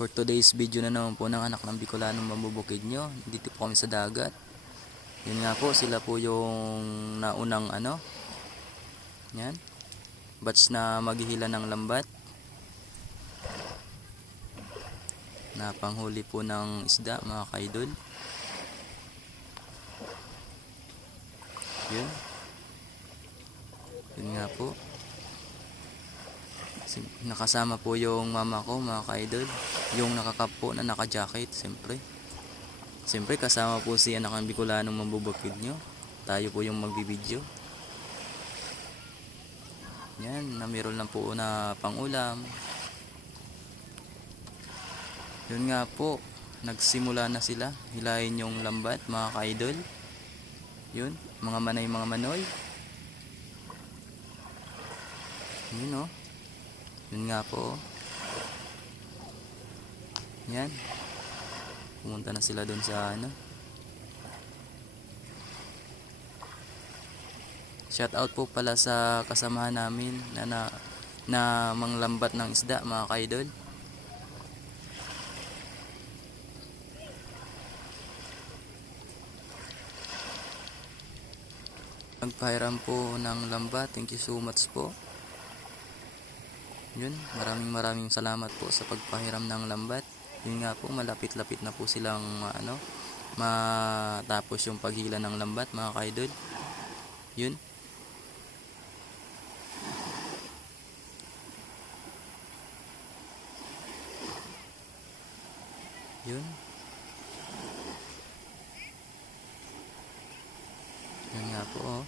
For today's video na naman po ng anak ng Bicolanong mambubukid nyo. Dito po kami sa dagat. Yun nga po, sila po yung naunang yan, batch na maghihila ng lambat. Na panghuli po ng isda, mga kaidol. Yun. Yun nga po. Nakasama po yung mama ko, mga kaidol. Yung nakakap po na naka-jacket, siyempre kasama po si anak ng Bicolanong mambubukid nyo. Tayo po yung magbibideo. Yan, na meron lang po na pangulam. Yun nga po, nagsimula na sila hilahin yung lambat, mga kaidol. Yun, mga manoy. Yun o. Yun nga po. Yan. Pumunta na sila doon sa Shout out po pala sa kasamahan namin na manglambat ng isda, mga kaidol. Nagpahiram po ng lambat. Thank you so much po. Yun, maraming salamat po sa pagpahiram ng lambat. Yun nga po, malapit-lapit na po silang matapos yung paghila ng lambat, mga kaidol. Yun. Yun. Yun nga po, oh.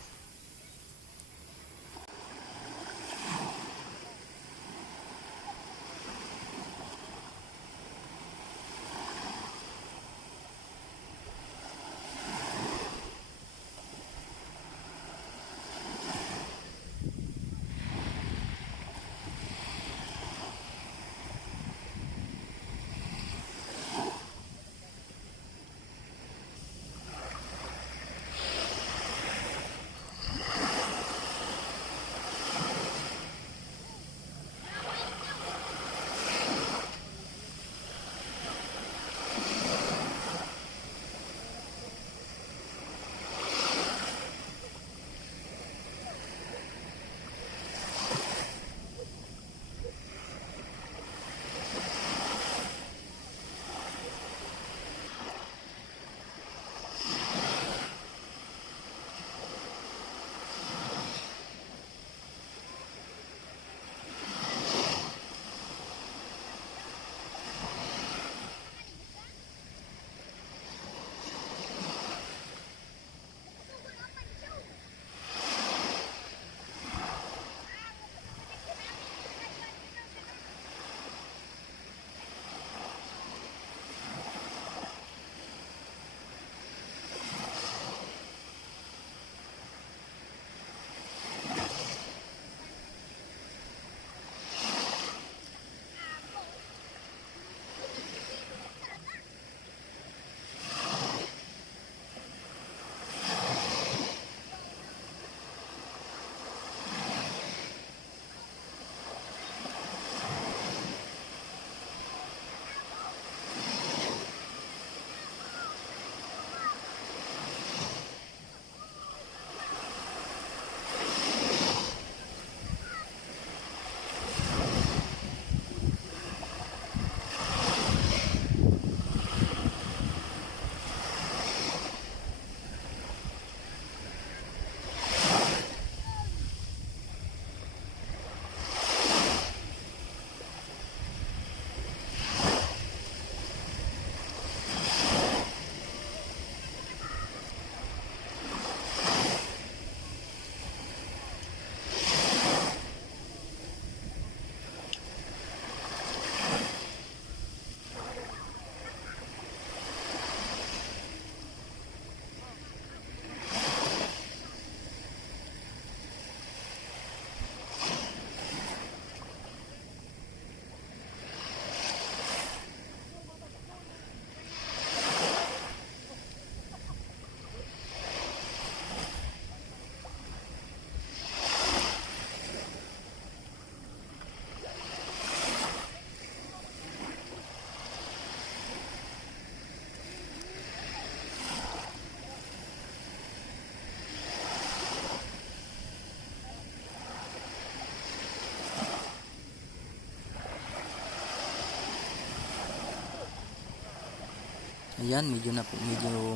Ayan, medyo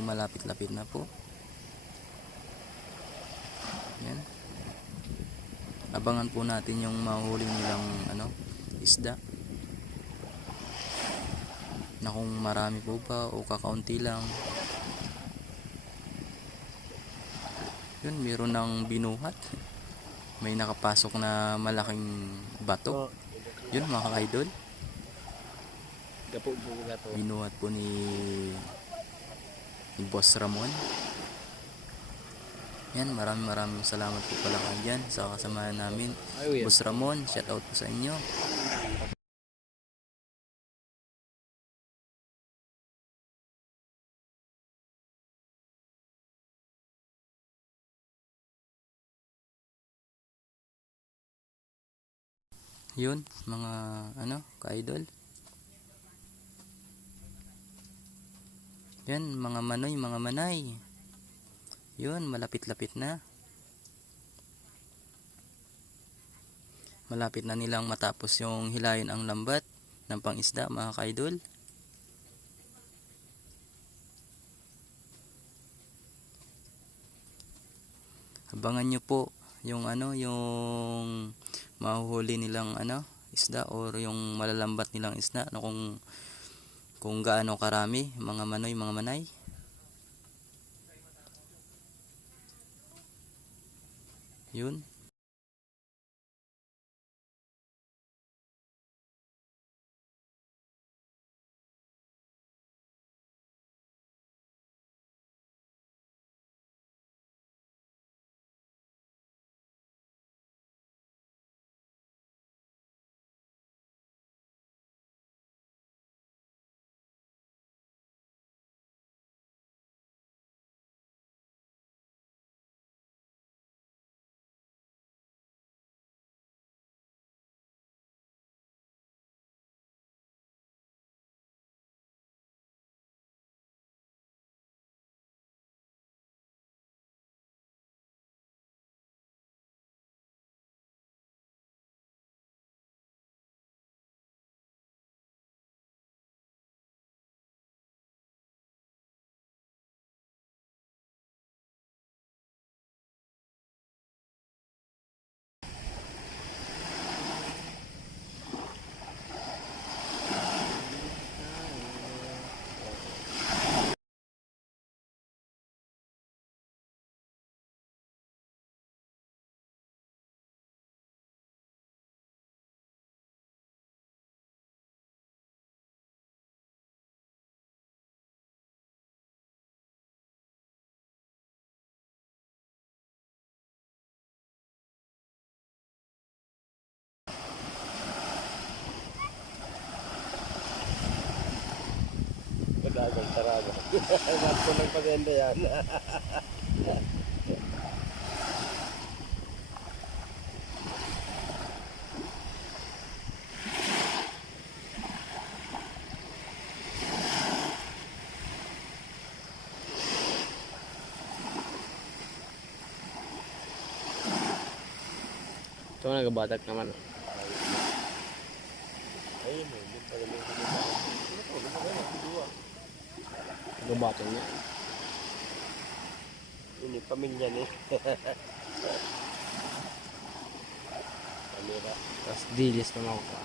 malapit-lapit na po. Ayan. Abangan po natin yung mahuli nilang isda. Na kung marami po ba o kakaunti lang. Yun, meron ng binuhat. May nakapasok na malaking bato. Yun mga ka-idol. Binuhat po ni Boss Ramon. Yan, maraming salamat po pala kayo dyan sa kasamahan namin. Boss Ramon, shout out po sa inyo. Yun, mga ka-idol. Yan, mga manay. Yun, malapit-lapit na. Malapit na nilang matapos yung hilayin ang lambat ng pangisda, mga ka-idol. Abangan nyo po yung yung mahuhuli nilang isda or yung malalambat nilang isda kung gaano karami, mga manay. Yun. Dagang taraga. Ba't ng pagenda yan? Ito nagabatak naman. Ayun, hindi pa rin nagabatak niya. Ini pamilya ni. Kamera. Tapos dilis naman ako pa.